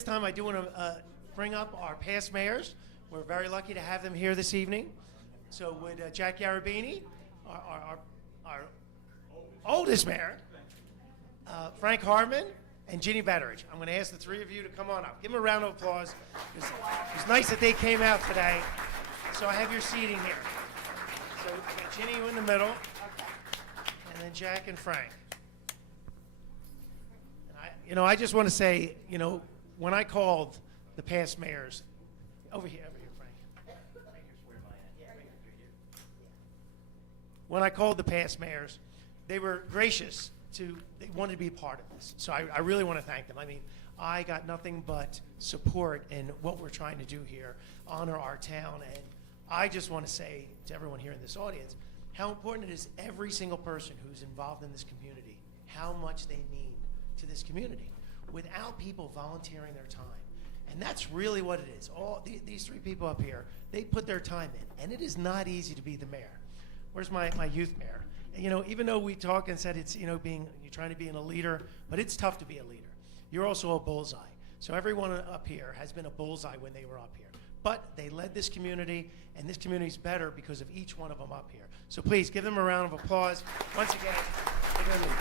This time I do want to bring up our past mayors. We're very lucky to have them here this evening. So with Jack Yarabini, our oldest mayor, Frank Harmon, and Ginny Betteridge. I'm going to ask the three of you to come on up. Give them a round of applause. It's nice that they came out today. So I have your seating here. So I got Ginny in the middle, and then Jack and Frank. And I just want to say, when I called the past mayors, over here, Frank. When I called the past mayors, they were gracious they wanted to be a part of this. So I really want to thank them. I mean, I got nothing but support in what we're trying to do here, honor our town. And I just want to say to everyone here in this audience, how important it is every single person who's involved in this community, how much they mean to this community without people volunteering their time. And that's really what it is. All these three people up here, they put their time in, and it is not easy to be the mayor. Where's my youth mayor? And, even though we talk and said it's, you're trying to be a leader, but it's tough to be a leader. You're also a bullseye. So everyone up here has been a bullseye when they were up here. But they led this community, and this community is better because of each one of them up here. So please give them a round of applause. Once again, they're going to lead.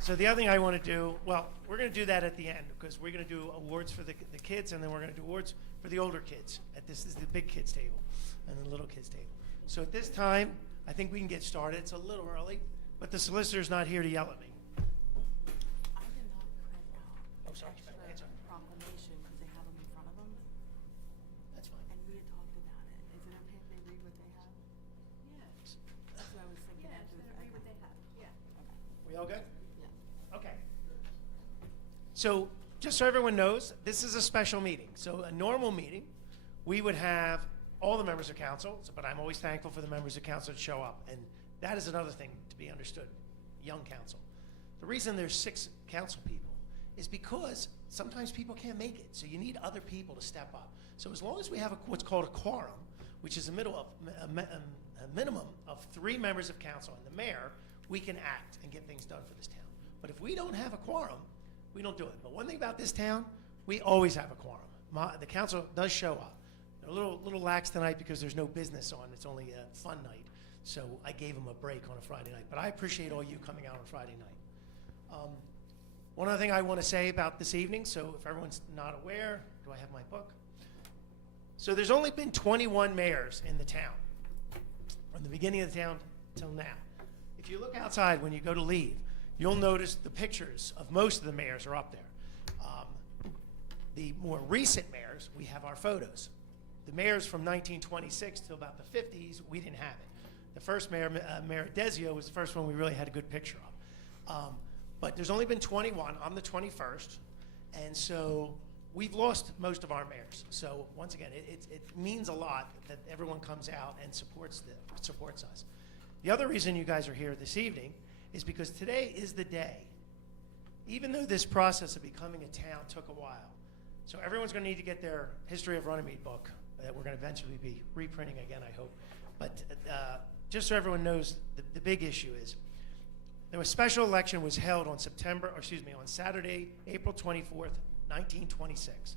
So the other thing I want to do, well, we're going to do that at the end because we're going to do awards for the kids, and then we're going to do awards for the older kids. This is the big kids table and the little kids table. So at this time, I think we can get started. It's a little early, but the solicitor's not here to yell at me. I did not print out Oh, sorry. extra proclamation because they have them in front of them. That's fine. And we had talked about it. Is it okay if they read what they have? Yeah. That's what I was thinking. Yeah, I'd just do let it. them read what they have. Yeah. Okay. We all good? Yeah. Okay. So just so everyone knows, this is a special meeting. So a normal meeting, we would have all the members of council, but I'm always thankful for the members of council to show up. And that is another thing to be understood, young council. The reason there's 6 council people is because sometimes people can't make it. So you need other people to step up. So as long as we have what's called a quorum, which is a minimum of 3 members of council and the mayor, we can act and get things done for this town. But if we don't have a quorum, we don't do it. But one thing about this town, we always have a quorum. The council does show up. They're a little lax tonight because there's no business on. It's only a fun night. So I gave them a break on a Friday night. But I appreciate all you coming out on Friday night. One other thing I want to say about this evening, so if everyone's not aware, do I have my book? So there's only been 21 mayors in the town from the beginning of the town till now. If you look outside when you go to leave, you'll notice the pictures of most of the mayors are up there. The more recent mayors, we have our photos. The mayors from 1926 till about the 50s, we didn't have it. The first mayor, Mayor Desio, was the first one we really had a good picture of. But there's only been 21. I'm the 21st. And so we've lost most of our mayors. So once again, it means a lot that everyone comes out and supports us. The other reason you guys are here this evening is because today is the day. Even though this process of becoming a town took a while, so everyone's going to need to get their History of Runnemede book that we're going to eventually be reprinting again, I hope. But just so everyone knows, the big issue is a special election was held on Saturday, April 24th, 1926.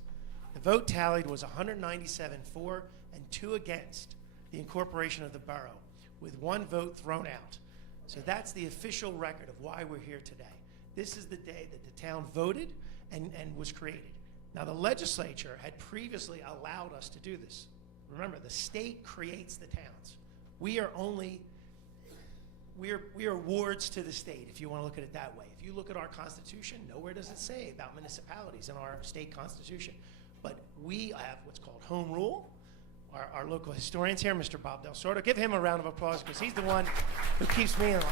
The vote tallied was 197 for and 2 against the incorporation of the borough, with 1 vote thrown out. So that's the official record of why we're here today. This is the day that the town voted and was created. Now, the legislature had previously allowed us to do this. Remember, the state creates the towns. We are wards to the state, if you want to look at it that way. If you look at our Constitution, nowhere does it say about municipalities in our state Constitution. But we have what's called home rule. Our local historian's here, Mr. Bob Del Sordo. Give him a round of applause because he's the one who keeps me in line.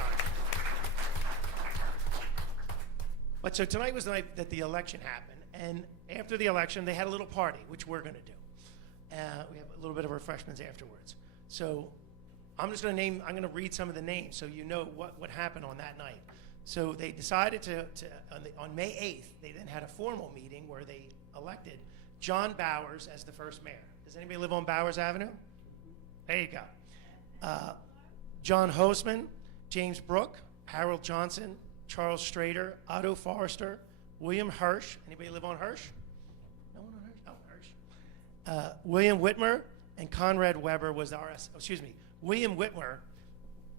But so tonight was the night that the election happened. And after the election, they had a little party, which we're going to do. We have a little bit of refreshments afterwards. So I'm going to read some of the names so you know what happened on that night. So they decided on May 8th, they then had a formal meeting where they elected John Bowers as the first mayor. Does anybody live on Bowers Avenue? There you go. John Hosman, James Brook, Harold Johnson, Charles Strader, Otto Forrester, William Hirsch. Anybody live on Hirsch? No one on Hirsch? Oh, Hirsch. William Whitmer and Conrad Weber was William Whitmer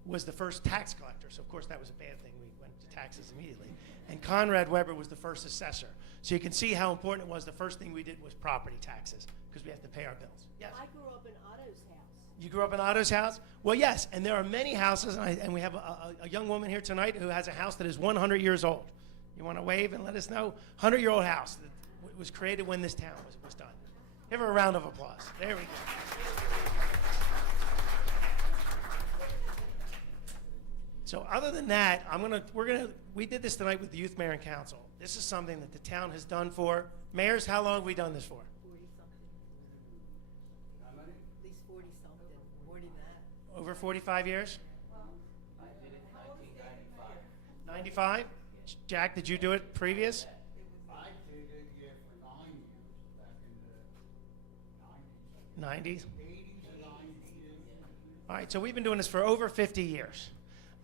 was the first tax collector. So of course that was a bad thing. We went to taxes immediately. And Conrad Weber was the first assessor. So you can see how important it was. The first thing we did was property taxes because we have to pay our bills. Yes? I grew up in Otto's house. You grew up in Otto's house? Well, yes, and there are many houses, and we have a young woman here tonight who has a house that is 100 years old. You want to wave and let us know? 100-year-old house that was created when this town was done. Give her a round of applause. There we go. So other than that, we did this tonight with the Youth Mayor and Council. This is something that the town has done for. Mayors, how long have we done this for? 40-something. At least 40-something, more than that. Over 45 years? I did it in 1995. 95? Jack, did you do it previous? I did it, yeah, for 9 years, back in the 90s. 90s? 80s and 90s. All right, so we've been doing this for over 50 years.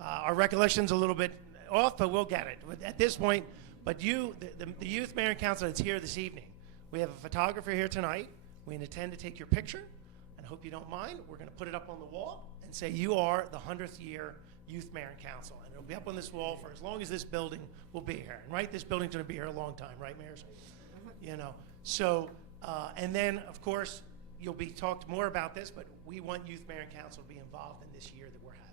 Our recollection's a little bit off, but we'll get it. At this point, but you, the Youth Mayor and Council that's here this evening, we have a photographer here tonight. We intend to take your picture, and I hope you don't mind. We're going to put it up on the wall and say you are the 100th year Youth Mayor and Council. And it'll be up on this wall for as long as this building will be here. And right, this building's going to be here a long time, right, mayors? You know, so, and then, of course, you'll be talked more about this, but we want Youth Mayor and Council to be involved in this year that we're having,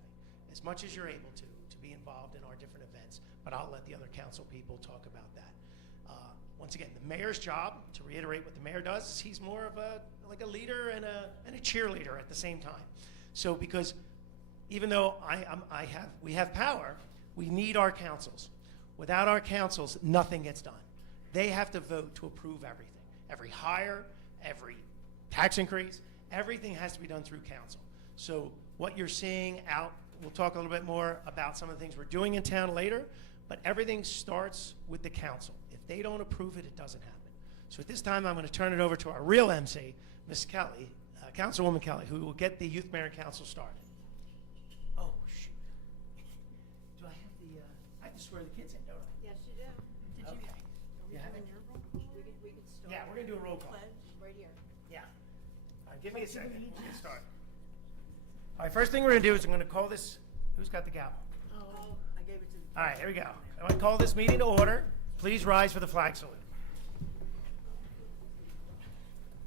as much as you're able to be involved in our different events, but I'll let the other council people talk about that. Once again, the mayor's job, to reiterate what the mayor does, is he's more of like a leader and a cheerleader at the same time. So because even though we have power, we need our councils. Without our councils, nothing gets done. They have to vote to approve everything. Every hire, every tax increase, everything has to be done through council. So what you're seeing out, we'll talk a little bit more about some of the things we're doing in town later, but everything starts with the council. If they don't approve it, it doesn't happen. So at this time, I'm going to turn it over to our real MC, Ms. Kelly, Councilwoman Kelly, who will get the Youth Mayor and Council started. Oh, shoot. Do I have to swear the kids in, don't I? Yes, you do. Did you? Okay. You have it? We could start. Yeah, we're going to do a roll call. Pledge, right here. Yeah. All right, give me a second. We'll get started. All right, first thing we're going to do is I'm going to call this, who's got the gavel? Oh, I gave it to the. All right, here we go. I want to call this meeting to order. Please rise for the flag salute.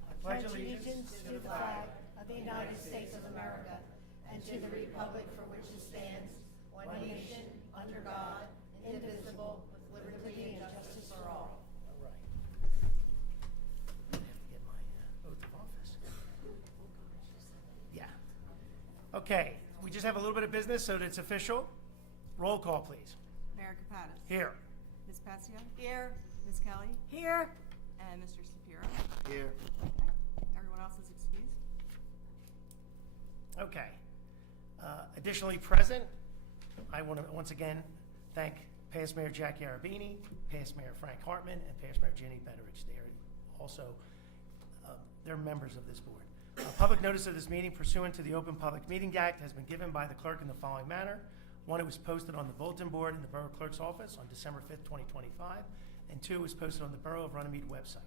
I Pledge allegiance to the flag of the United States of America and to the republic for which it stands, one nation, under God, indivisible, with liberty and justice for all. All right. I have to get my oath of office. Yeah. Okay, we just have a little bit of business so that it's official. Roll call, please. Mayor Kapadas. Here. Ms. Passia. Here. Ms. Kelly. Here. And Mr. Shapiro. Here. Okay. Everyone else is excused. Okay. Additionally present, I want to once again thank past Mayor Jack Yarabini, past Mayor Frank Hartman, and past Mayor Ginny Betteridge. They are also they're members of this board. Public notice of this meeting pursuant to the Open Public Meeting Act has been given by the clerk in the following manner. One, it was posted on the bulletin board in the Borough Clerk's office on December 5th, 2025. And two, it was posted on the Borough of Runnemede website.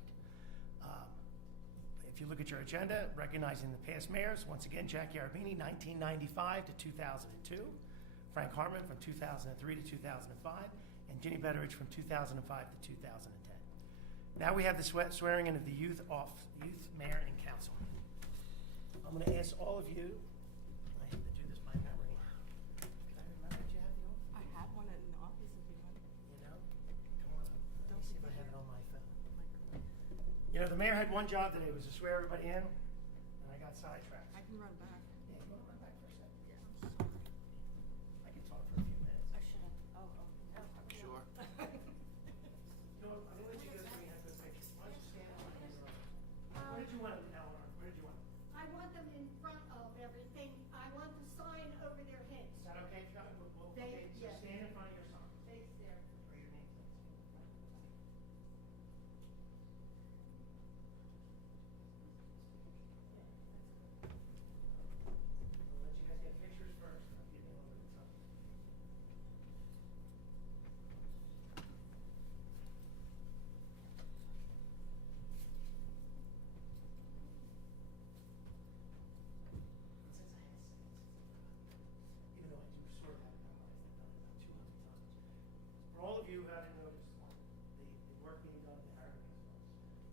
If you look at your agenda, recognizing the past mayors, once again, Jack Yarabini, 1995 to 2002, Frank Hartman from 2003 to 2005, and Ginny Betteridge from 2005 to 2010. Now we have the swearing in of the youth mayor and council. I'm going to ask all of you, I have to do this by memory. Can I remember that you have the oath? I have one in the office if you want. You know? Come on up. Let me see if I have it on my phone. You know, the mayor had one job today, was to swear everybody in, and I got sidetracked. I can run back. Yeah, you want to run back for a second? Yeah. I can talk for a few minutes. I should have. Sure. You know, I'm gonna let you go so we have this picture. Why don't you stand on your Where did you want them, Eleanor? Where did you want them? I want them in front of everything. I want the sign over their heads. Is that okay, Chuck? Okay, so Yes. stand in front of your son. Face there. Write your name, please.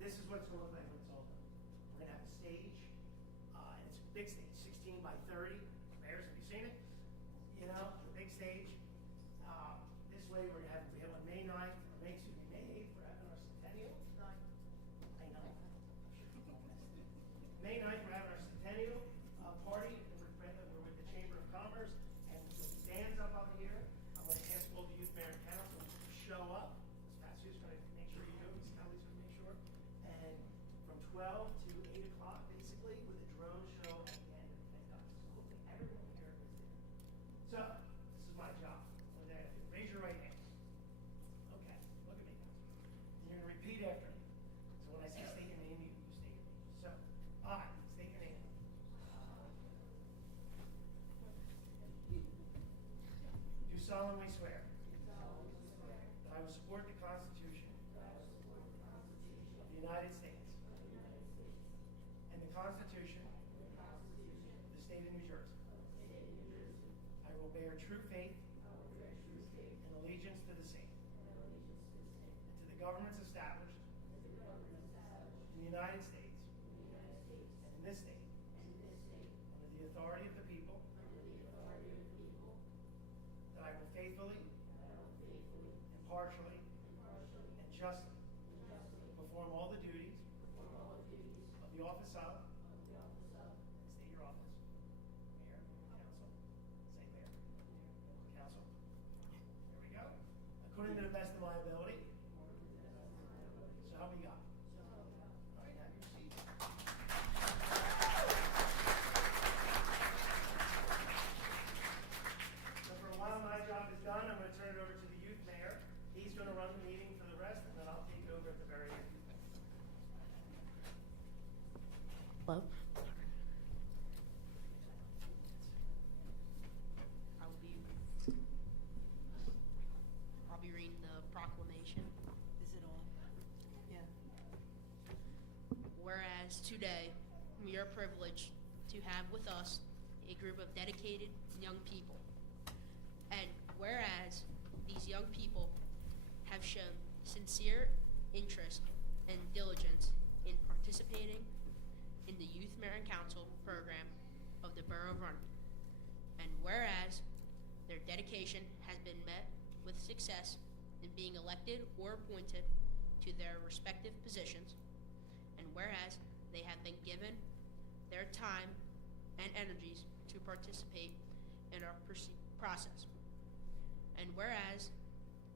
this is what it's gonna look like when it's all done. We're gonna have a stage, and it's a big stage, 16 by 30. Mayor's, have you seen it? You know, the big stage. This way we have on May 9th, May 8th, we're having our centennial. I know. May 9th, we're having our centennial party, and we're with the Chamber of Commerce, and with the bands up here, I'm gonna ask all the youth mayor and council to show up. Patsy's gonna make sure you do, Sally's gonna make sure. And from 12 to 8 o'clock, basically, with a drone show at the end of the dusk. So hopefully everyone here is there. So, this is my job. What did I do? Raise your right hand. Okay, look at me. And you're gonna repeat after me. So when I say state your name, you state your name. So, I state your name. Do solemnly swear. That I will support the Constitution. Of the United States. And the Constitution. Of the State of New Jersey. I will bear true faith. And allegiance to the same. And to the governments established. In the United States. And in this state. Under the authority of the people. That I will faithfully. Impartially. And justly. Perform all the duties. Of the office of. State your office. Mayor, council. Say mayor. Council. There we go. According to the best of my ability. So help me God. All right, have your seat. So for a while my job is done, I'm going to turn it over to the youth mayor. He's going to run the meeting for the rest, and then I'll take over at the very end. Hello. I'll be reading the proclamation. Is it on? Yeah. Whereas today we are privileged to have with us a group of dedicated young people. And whereas these young people have shown sincere interest and diligence in participating in the Youth Mayor and Council program of the Borough of Runnemede. And whereas their dedication has been met with success in being elected or appointed to their respective positions, and whereas they have been given their time and energies to participate in our process, and whereas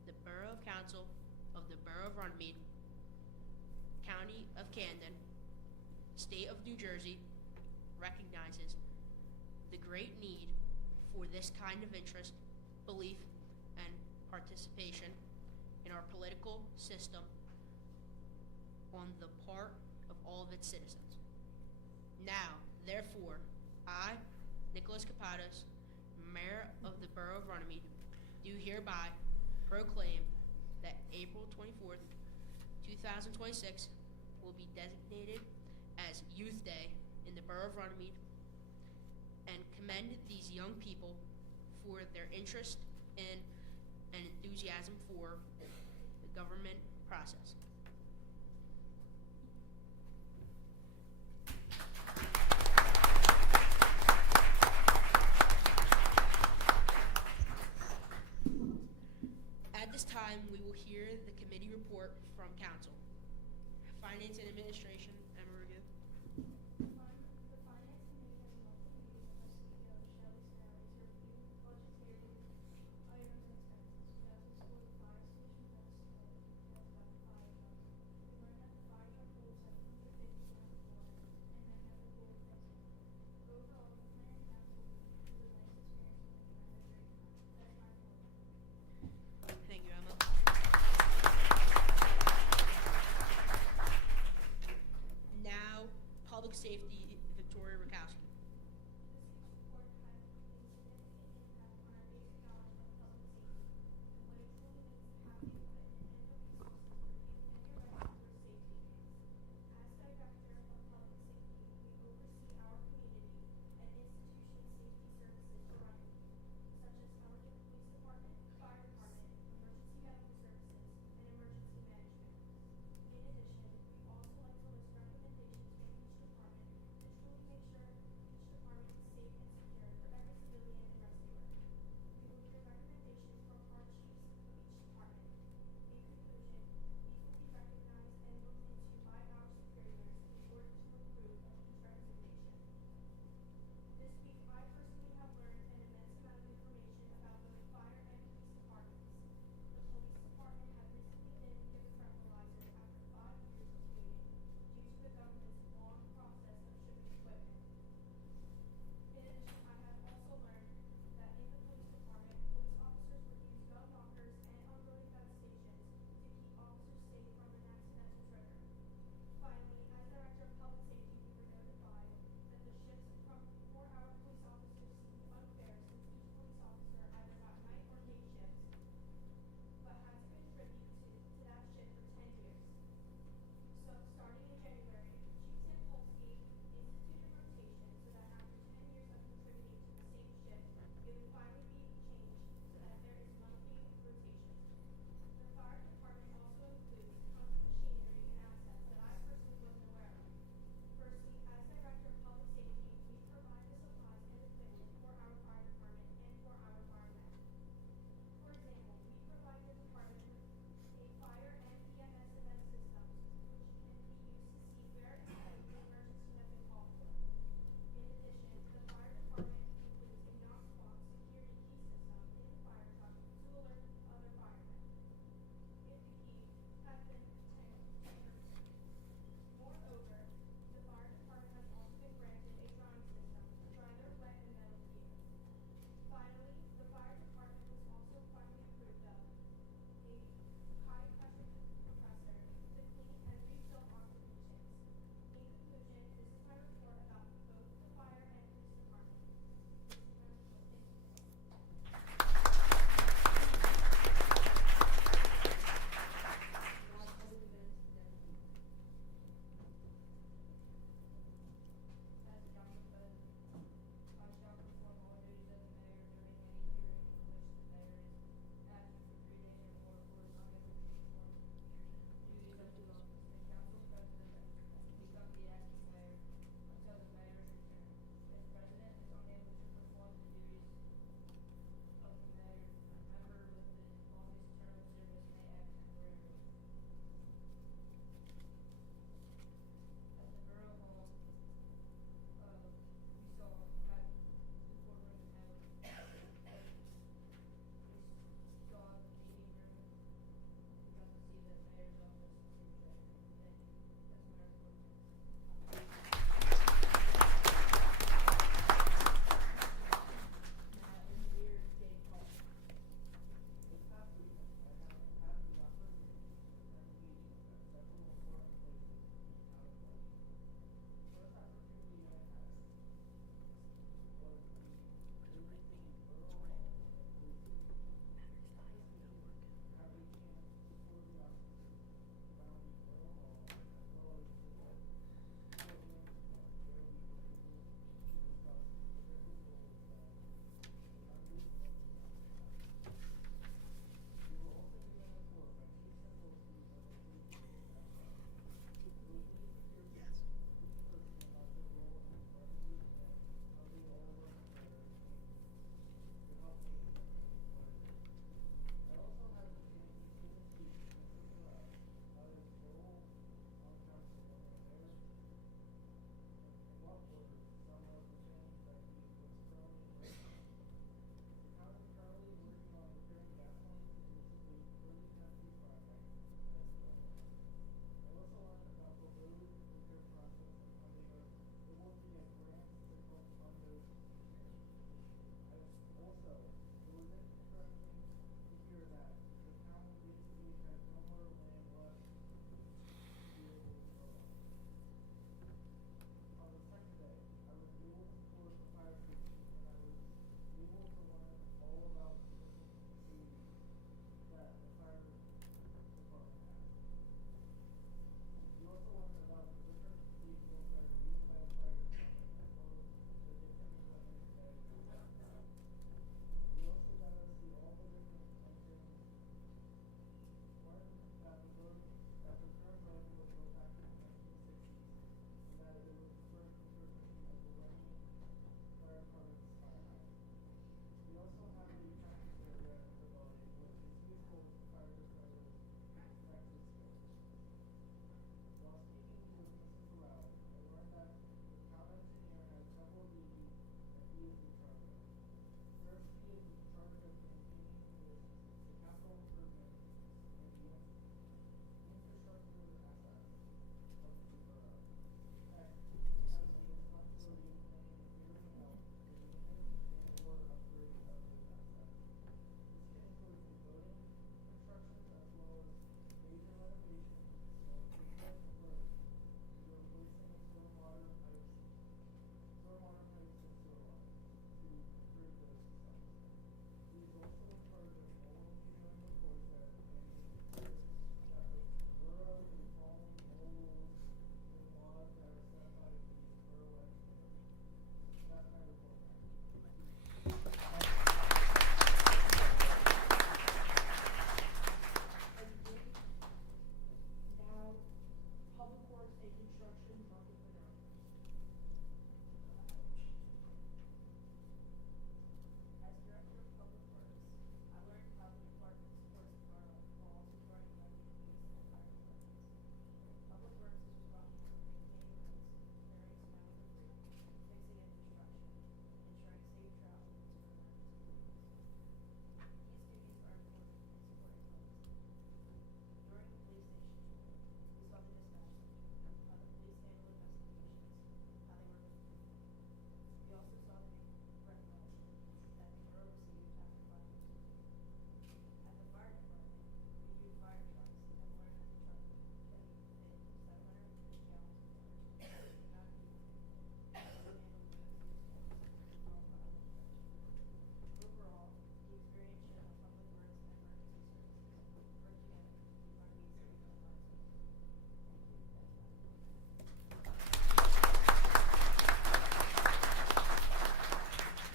the Borough Council of the Borough of Runnemede, County of Camden, State of New Jersey recognizes the great need for this kind of interest, belief, and participation in our political system on the part of all of its citizens. Now, therefore, I, Nicholas Kapados, Mayor of the Borough of Runnemede, do hereby proclaim that April 24th, 2026 will be designated as Youth Day in the Borough of Runnemede, and commend these young people for their interest in and enthusiasm for the government process. At this time, we will hear the committee report from council. Finance and Administration, Emma Review. The Finance Committee has multiple meetings with our CEO, Shelley Snelling, to review budgetary items and expenses. We also explored the fire station that was submitted, details about the fire trucks. We learned that the fire truck holds 750 gallons of water and may have a goal fixing. Overall, the planning council was a nice experience and we had a great time. That's my report. Thank you, Emma. Now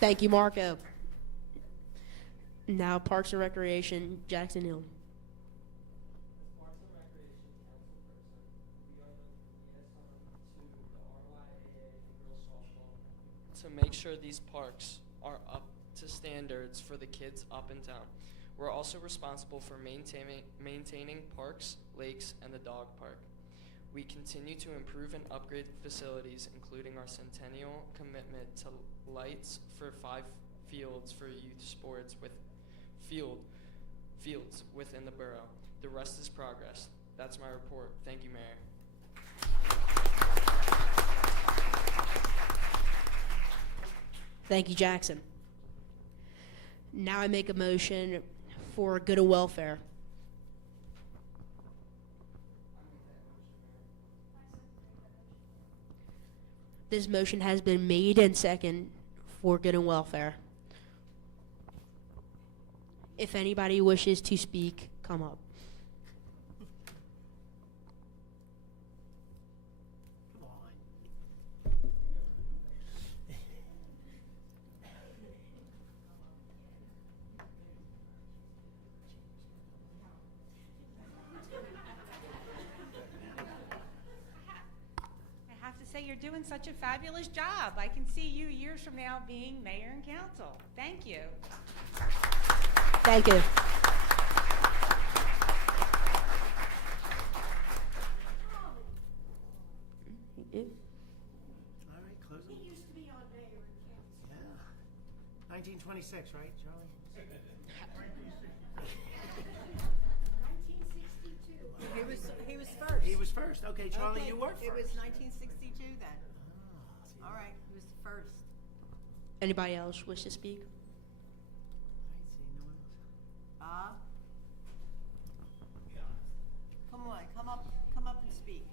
Thank you, Marco. Now Parks and Recreation, Jackson Hill. As Parks and Recreation Council person, we are the liaison to the RYAA and girls softball to make sure these parks are up to standards for the kids up in town. We're also responsible for maintaining parks, lakes, and the dog park. We continue to improve and upgrade facilities, including our centennial commitment to lights for 5 fields for youth sports with fields within the borough. The rest is progress. That's my report. Thank you, Mayor. Thank you, Jackson. Now I make a motion for good and welfare. This motion has been made and second for good and welfare. If anybody wishes to speak, come up. Come on. I have to say, you're doing such a fabulous job. I can see you years from now being mayor and council. Thank you. Thank you. All right, close it. He used to be on mayor and council. Yeah. 1926, right, Charlie? 1962. He was first. He was first. Okay, Charlie, Okay, you were first. It was 1962 then. Ah, see, All right, he was first. Anybody else wish to speak? Right, see, no one else. Bob? Come on, come up and speak.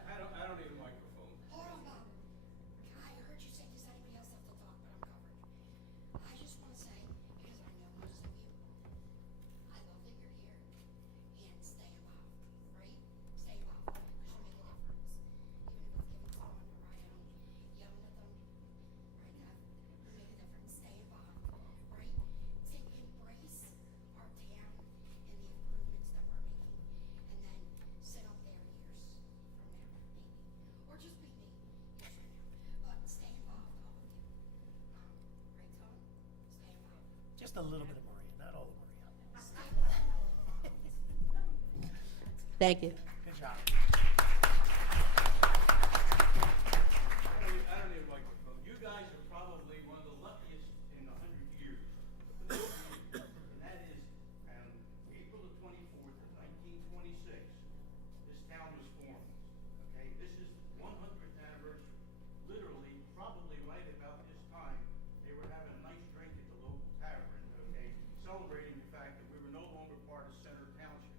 I don't need a microphone. Hold on, Bob. I heard you say, does anybody else have to talk, but I'm covered. I just want to say, because I know most of you, I love that you're here and stay involved, right? Stay involved, because you make a difference. Even if it's giving someone a ride home, yelling at them, right now, you make a difference. Stay involved, right? Take embrace our town and the improvements that we're making, and then sit up there years from now, maybe, or just be me years from now. But stay involved, all of you. Right, Tom? Stay involved. Just a little bit of Maria, not all of Maria. Stay involved. Good Thank you. job. I don't need a microphone. You guys are probably one of the luckiest in 100 years. And that is, on April the 24th of 1926, this town was formed. Okay, this is the 100th anniversary. Literally, probably right about this time, they were having a nice drink at the local tavern, okay, celebrating the fact that we were no longer part of Center Township.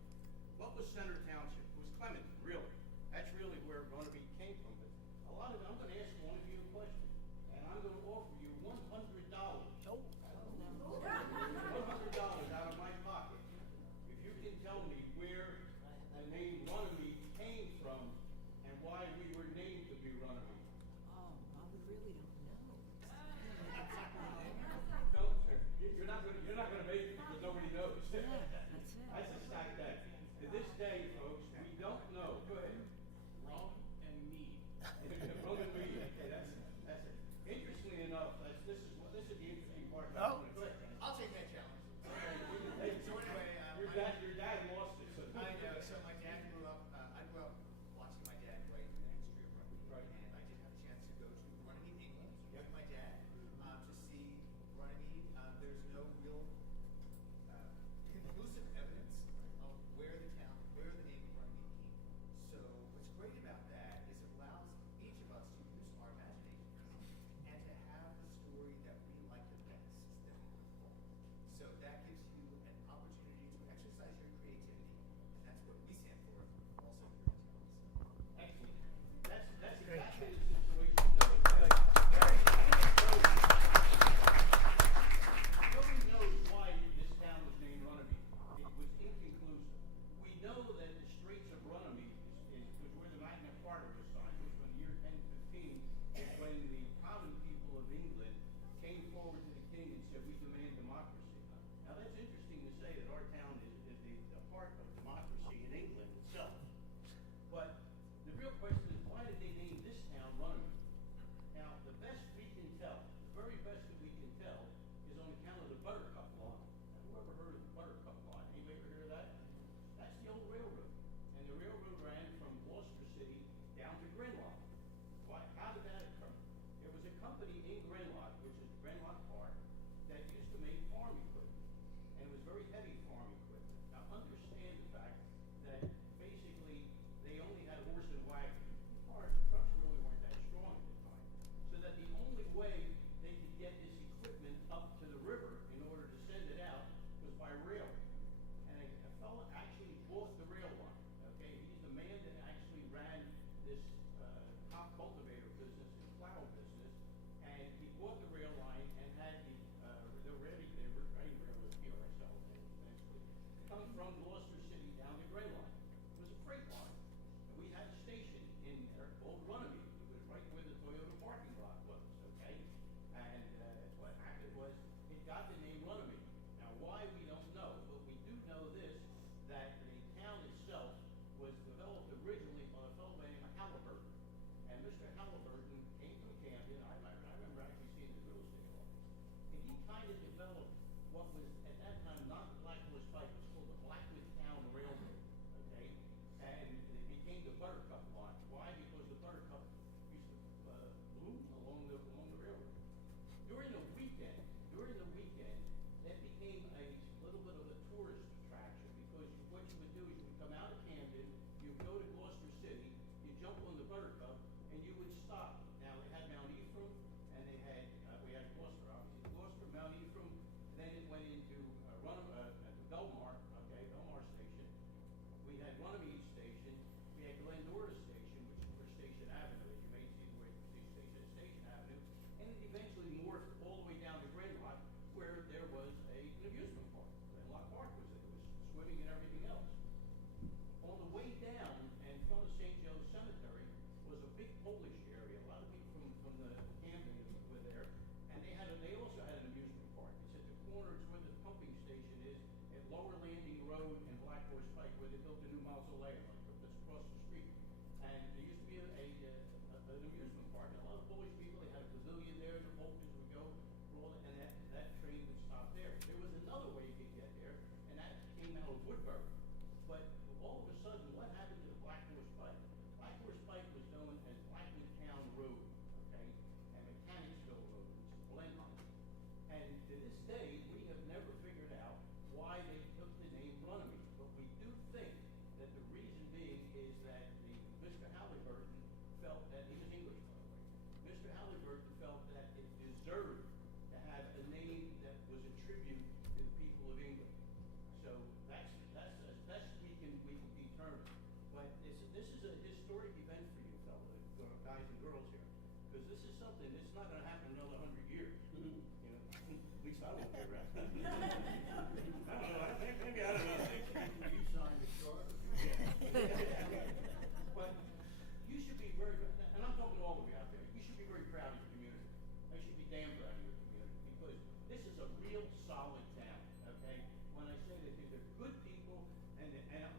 What was Center Township? It was Clementon, really. That's really where Runnemede came from. But a lot of, I'm gonna ask one of you a question, and I'm gonna offer you $100. Nope. $100 out of my pocket. If you can tell me where the name Runnemede came from and why we were named to be Runnemede. Oh, well, we really don't know. Don't, you're not gonna make it because nobody knows. Yeah, that's it. That's a stack that. To this day, folks, we don't know. Go ahead. Rum and mead. Rum and mead. Okay, that's it. Interestingly enough, this is the interesting part Oh. about it. Go ahead. I'll take that challenge. Hey, So anyway, your dad lost it. So I know. So my dad grew up. I grew up watching my dad write the history of Runnemede, Right. and I did have a chance to go to Runnemede, England, with my dad, to see Runnemede. There's no real conclusive evidence of where the name of Runnemede came from. So what's great about that is it allows each of us to use our imagination and to have the story that we like the best that we look for. So that gives you an opportunity to exercise your creativity, and that's what we stand for, also here in town. excellent. That's exactly the situation. Nobody knows why this town was named Runnemede. company in Grenlock, which is Grenlock Park, that used to make farm equipment, and it was very heavy farm equipment. Now, understand the fact that basically they only had horse and wagon. Trucks really weren't that strong at the time, so that the only way they could get this equipment up to the river in order to send it out was by rail. And a fellow actually bought the rail line. Okay, he's the man that actually ran this top cultivator business and flower business, and he bought the rail line and had the ready railroad here, I sell it eventually, come from Gloucester City down to Gray Line. It was a freight line, and we had a station in there called Runnemede. It was right where the Toyota parking lot was, okay? And what happened was, it got the name Runnemede. Now, why, we don't know, but we do know this, that the town itself was developed originally by a fellow named Halliburton. And Mr. Halliburton came from Camden. I remember actually seeing his real estate office. And he kind of developed what was, at that time, not the Black Horse Pike, it was called the Blackwood Town Railroad, okay? And it became the Buttercup line. Why? Because the Buttercup used to bloom along the railroad. During the weekend, that became a little bit of a tourist attraction, because what you would do is you would come out of Camden, you would go to Gloucester City, you jump on the Buttercup, and you would stop. Now, they had Mount Ephraim, and they had, we had Gloucester, obviously, Gloucester, Mount Ephraim, then it went into Belmar, okay, Belmar Station. We had Runnemede Station, we had Glendora Station, which is where Station Avenue is. You may see where you see Station is Station Avenue, and it eventually morphed all the way down to Grenlock, where there was an amusement park. Grenlock Park was there. There was swimming and everything else. On the way down, in front of St. Joe's Cemetery, was a big Polish area. A lot of people from the Camden were there, and they also had an amusement park. It's at the corner, it's where the pumping station is, at Lower Landing Road and Black Horse Pike, where they built a new mausoleum that's across the street. And there used to be an amusement park, and a lot of Polish people, they had a pavilion there, the Polkas would go, and that train would stop there. There was another way you could get there, and that came out of Woodbury. But all of a sudden, what happened to the Black Horse Pike? Black Horse Pike was known as Blackwood Town Road, okay, and Mechanicsville Road, which is Blenheim. And to this day, we have never figured out why they took the name Runnemede. But we do think that the reason being is that Mr. Halliburton felt that, he was English, by the way, Mr. Halliburton felt that it deserved to have a name that was a tribute to the people of England. So that's as best we can determine. But this is a historic event for you fellows, guys and girls here, because this is something that's not going to happen in another 100 years. You know, at least I won't be around. I don't know. Maybe I don't know. You signed the charter. But you should be very, and I'm talking to all of you out there, you should be very proud of your community. You should be damn proud of your community, because this is a real solid town, okay? When I say that they're good people, and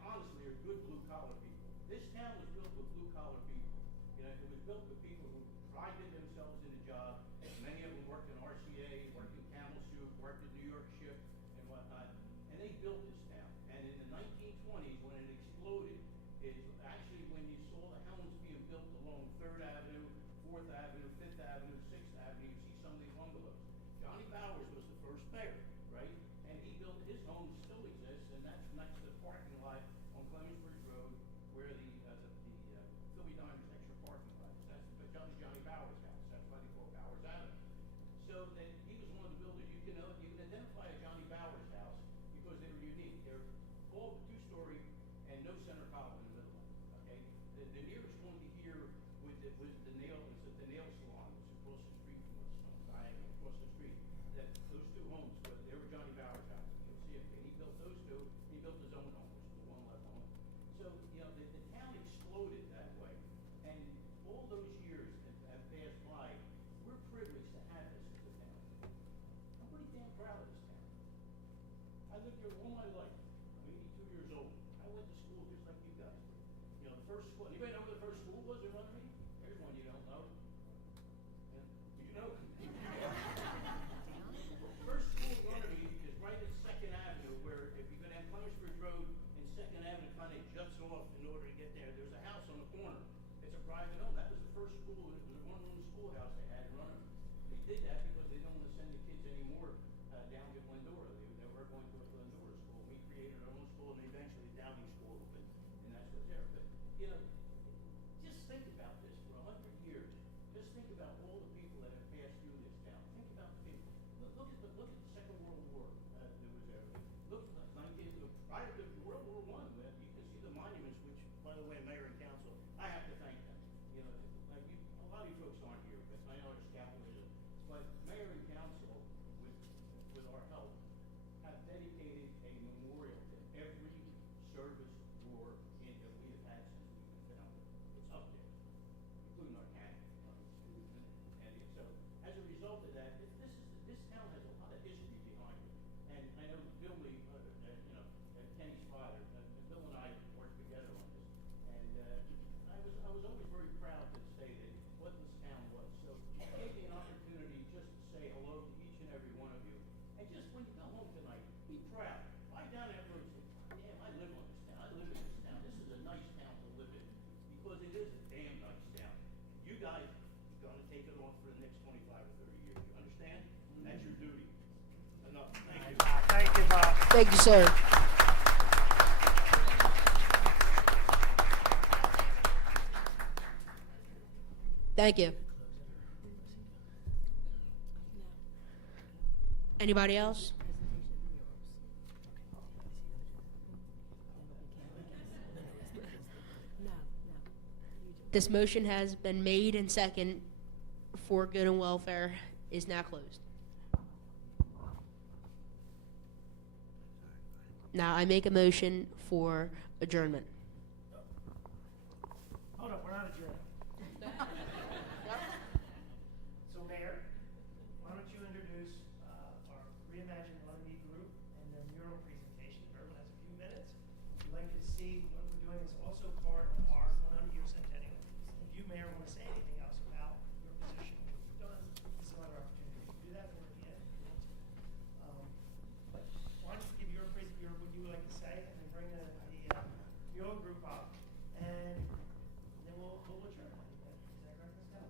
honestly, they're good blue-collar people. This town was built with blue-collar people. You know, it was built with people who prided themselves in the job. Many of them worked in RCA, worked in Camel Soup, worked in New York Ship, and whatnot. And they built this town. And in the 1920s, when it exploded, is actually when you saw the homes being built along 3rd Avenue, 4th Avenue, 5th Avenue, 6th Avenue, you see some of these bungalows. Johnny Bowers was the first mayor, right? And he built, his home still exists, and that's next to the parking lot on Clemensbridge Road, where the Philly Diners extra parking lot is. That's Johnny Bowers' house. That's why they call it Bowers Avenue. So that he was one of the builders. You can identify a Johnny Bowers house because they were unique. They're all 2-story and no center column in the middle of them. Okay, the nearest one to here with the nail salon, which is across the street from us, on diagonal across the street. That those 2 homes, they were Johnny Bowers' houses. You'll see it. And he built those 2. He built his own home, which was the one left home. So you know the town exploded that way, and all those years have passed by. We're privileged to have this as a town. I'm pretty damn proud of this town. I lived here all my life. I'm 82 years old. I went to school just like you guys did. You know, the first school. Anybody know where the first school was in Runnemede? There's one you don't know. Yeah. You know. First school in Runnemede is right at 2nd Avenue, where if you go down Clemensbridge Road and 2nd Avenue kind of juts off in order to get there. There's a house on the corner. It's a private home. That was the first school. It was a one-room schoolhouse they had in Runnemede. you know, just think about this for 100 years. Just think about all the people that have passed through this town. Think about the people. Look at the Second World War that was there. Look at 19 prior to World War I. You can see the monuments, which, by the way, Mayor and Council, I have to thank them. You know, like you, a lot of you folks aren't here, but I know it's capitalism. But Mayor and Council, with our help, have dedicated a memorial to every service war that we have had since we've been founded. It's up there, including our cannon. And so, as a result of that, this town has a lot of history behind it. And I know Bill Lee, Kenny's father, Bill and I worked together on this. And I was always very proud to say that what this town was. So it gave me an opportunity just to say hello to each and every one of you. And just when you go home tonight, be proud. Lie down afterwards and say, damn, I live on this town. I live in this town. This is a nice town to live in. Because it is a damn nice town. You guys are going to take it on for the next 25 or 30 years. You understand? That's your duty. Enough. Thank you. Thank you, Bob. Thank you, sir. Thank you. Anybody else? This motion has been made and second for good and welfare is now closed. Now I make a motion for adjournment. Hold up, we're not adjourned. So Mayor, why don't you introduce our Reimagine Runnemede group and their mural presentation. Everyone has a few minutes. We'd like you to see what we're doing is also part of our 100-year centennial. If you, Mayor, want to say anything else about your position, what you've done, this is another opportunity to do that, or at the end, if you want to. But why don't you give what you would like to say, and then bring the mural group up, and then we'll adjourn. Is that correct, Ms. Dowd?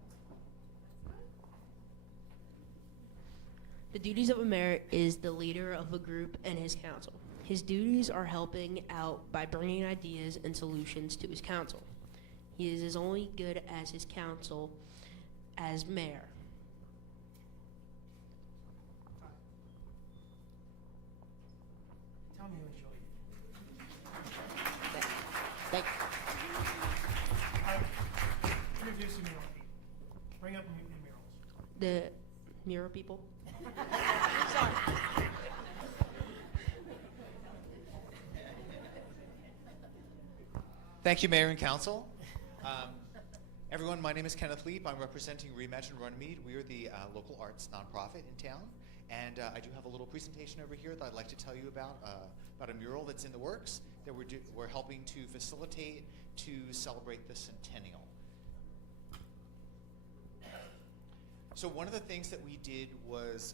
The duties of a mayor is the leader of a group and his council. His duties are helping out by bringing ideas and solutions to his council. He is as only good as his council as mayor. Tell me you enjoyed it. Thank All right. Introduce the mural people. Bring up the murals. the mural people. Thank you, Mayor and Council. Everyone, my name is Kenneth Leap. I'm representing Reimagine Runnemede. We are the local arts nonprofit in town. And I do have a little presentation over here that I'd like to tell you about a mural that's in the works that we're helping to facilitate to celebrate the centennial. So one of the things that we did was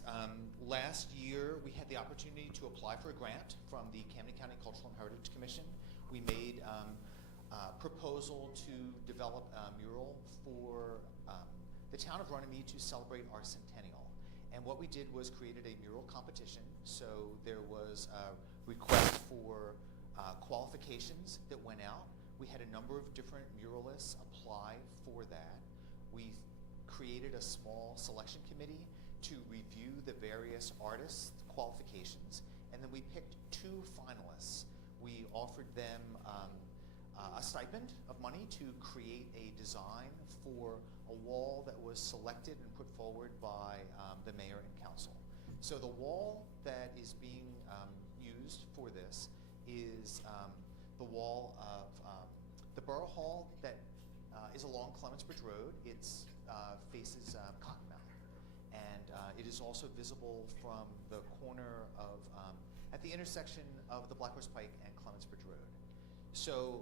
last year we had the opportunity to apply for a grant from the Camden County Cultural and Heritage Commission. We made proposal to develop a mural for the town of Runnemede to celebrate our centennial. And what we did was created a mural competition. So there was a request for qualifications that went out. We had a number of different muralists apply for that. We created a small selection committee to review the various artists' qualifications, and then we picked 2 finalists. We offered them a stipend of money to create a design for a wall that was selected and put forward by the mayor and council. So the wall that is being used for this is the wall of the Borough Hall that is along Clemensbridge Road. It faces Cottonmouth, and it is also visible from the corner of at the intersection of the Black Horse Pike and Clemensbridge Road. So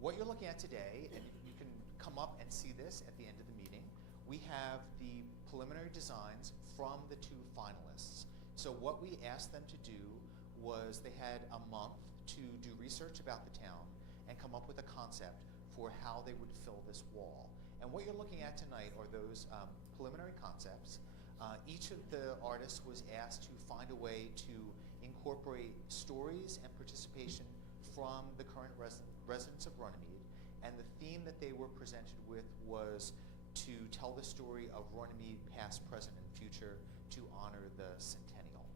what you're looking at today, and you can come up and see this at the end of the meeting, we have the preliminary designs from the 2 finalists. So what we asked them to do was they had a month to do research about the town and come up with a concept for how they would fill this wall. And what you're looking at tonight are those preliminary concepts. Each of the artists was asked to find a way to incorporate stories and participation from the current residents of Runnemede and the theme that they were presented with was to tell the story of Runnemede past, present, and future to honor the centennial.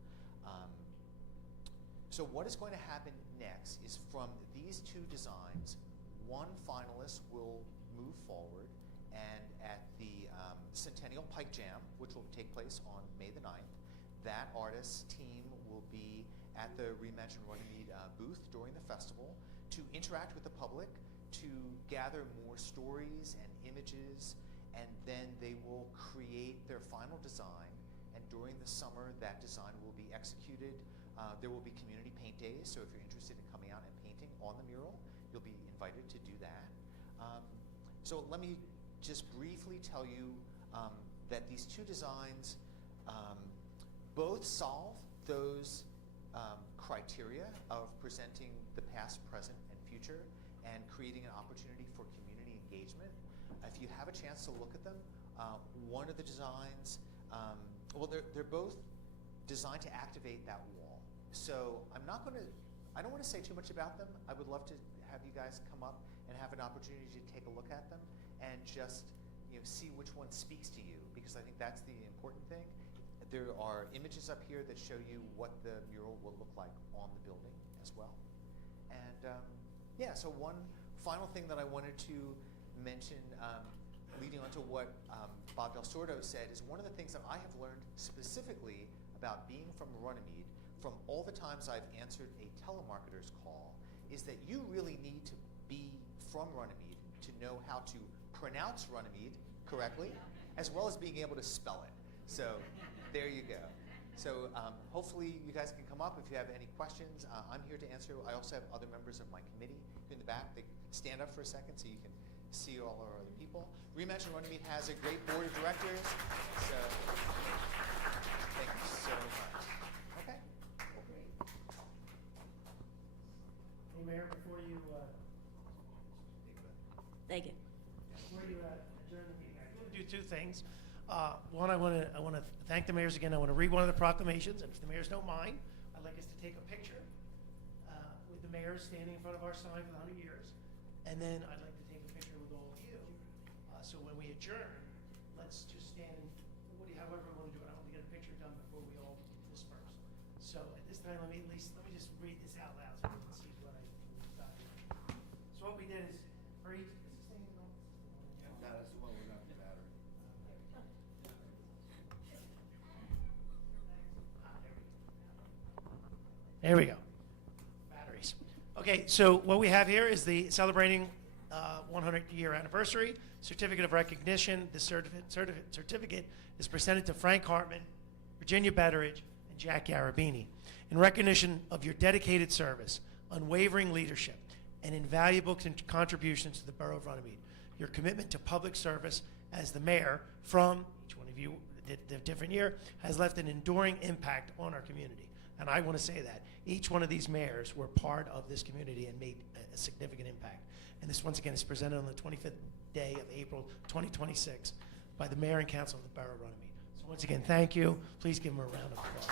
So what is going to happen next is from these two designs, one finalist will move forward, and at the Centennial Pike Jam, which will take place on May the 9th, that artist's team will be at the Reimagined Runnemede booth during the festival to interact with the public, to gather more stories and images, and then they will create their final design, and during the summer that design will be executed. There will be community paint days, so if you're interested in coming out and painting on the mural, you'll be invited to do that. So let me just briefly tell you that these two designs both solve those criteria of presenting the past, present, and future, and creating an opportunity for community engagement. If you have a chance to look at them, one of the designs, well, they're both designed to activate that wall. So I don't want to say too much about them. I would love to have you guys come up and have an opportunity to take a look at them and just see which one speaks to you, because I think that's the important thing. There are images up here that show you what the mural will look like on the building as well. And yeah, so one final thing that I wanted to mention, leading on to what Bob Del Sordo said, is one of the things that I have learned specifically about being from Runnemede, from all the times I've answered a telemarketer's call, is that you really need to be from Runnemede to know how to pronounce Runnemede correctly, as well as being able to spell it. So there you go. So hopefully you guys can come up if you have any questions. I'm here to answer. I also have other members of my committee in the back. They stand up for a second so you can see all our other people. Reimagined Runnemede has a great board of directors. So thank you so much. Okay. Great. Hey, Mayor, before you Thank you. adjourn the meeting, I want to do two things. One, I want to thank the mayors again. I want to read one of the proclamations, and if the mayors don't mind, I'd like us to take a picture with the mayors standing in front of our sign for the 100 years, and then I'd like to take a picture with all of you. So when we adjourn, let's just stand. However we want to do it. I want to get a picture done before we all disperse. So at this time, let me just read this out loud so we can see what I got here. So what we did is for each. Is this thing on? No, that's the one without the battery. There we go. Batteries. Okay, so what we have here is the celebrating 100-year anniversary certificate of recognition. The certificate is presented to Frank Hartman, Virginia Betteridge, and Jack Yarabini in recognition of your dedicated service, unwavering leadership, and invaluable contributions to the Borough of Runnemede. Your commitment to public service as the mayor from, each one of you did a different year, has left an enduring impact on our community. And I want to say that. Each one of these mayors were part of this community and made a significant impact. And this, once again, is presented on the 25th day of April 2026 by the mayor and council of the Borough of Runnemede. So once again, thank you. Please give them a round of applause.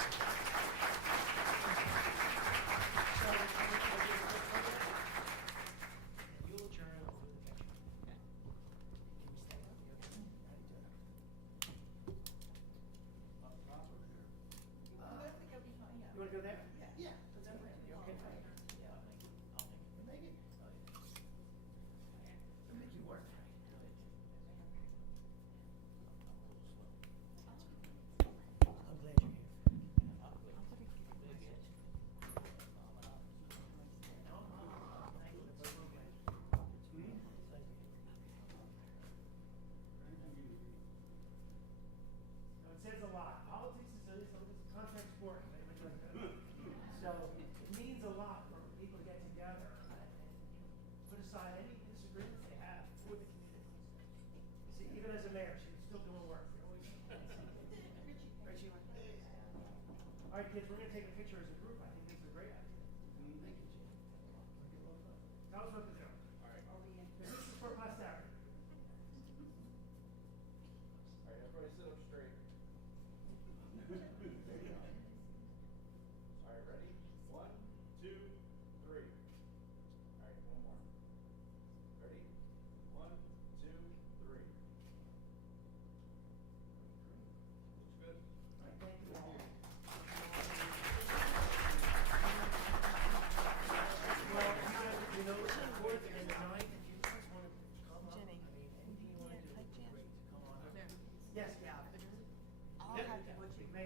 You'll adjourn with the picture. Can we stand up? You okay? How do you do it? You want to go there? Yeah. Put that right. You okay? Yeah, I'll make it. Make it? Oh, yeah. I'll make you work. I'm glad you're here. It says a lot. Politics is a contact sport. So it means a lot for people to get together and put aside any disagreements they have for the community. You see, even as a mayor, she's still doing work. You're always Richie. All right, kids, we're going to take a picture as a group. I think this is a great idea. Thank you, Jim. Tell us what to do. All right. This is for posterity. All right, everybody sit up straight. All right, ready? 1, 2, 3. All right, one more. Ready?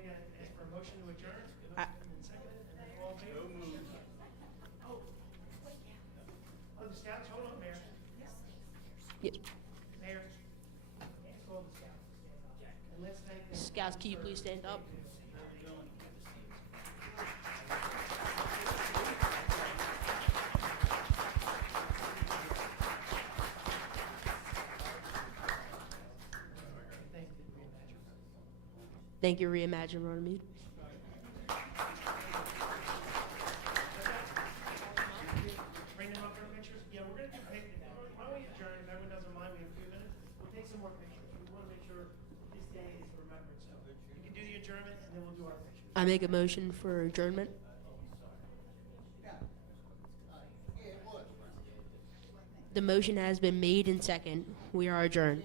ask for a motion to adjourn. I- And seconded, and then all in favor? Oh, the scouts, hold on, Mayor. Yes. Mayor, ask all the scouts to stand up. And let's thank them. Scouts, can you please stand up? Thank you, Reimagine. Thank you, Reimagine Runnemede. Bring them up for pictures? Yeah, we're gonna do pictures. Why don't we adjourn, if everyone doesn't mind, we have a few minutes. We'll take some more pictures. We wanna make sure this day is remembered, so you can do the adjournment and then we'll do our pictures. I make a motion for adjournment. The motion has been made and second. We are adjourned.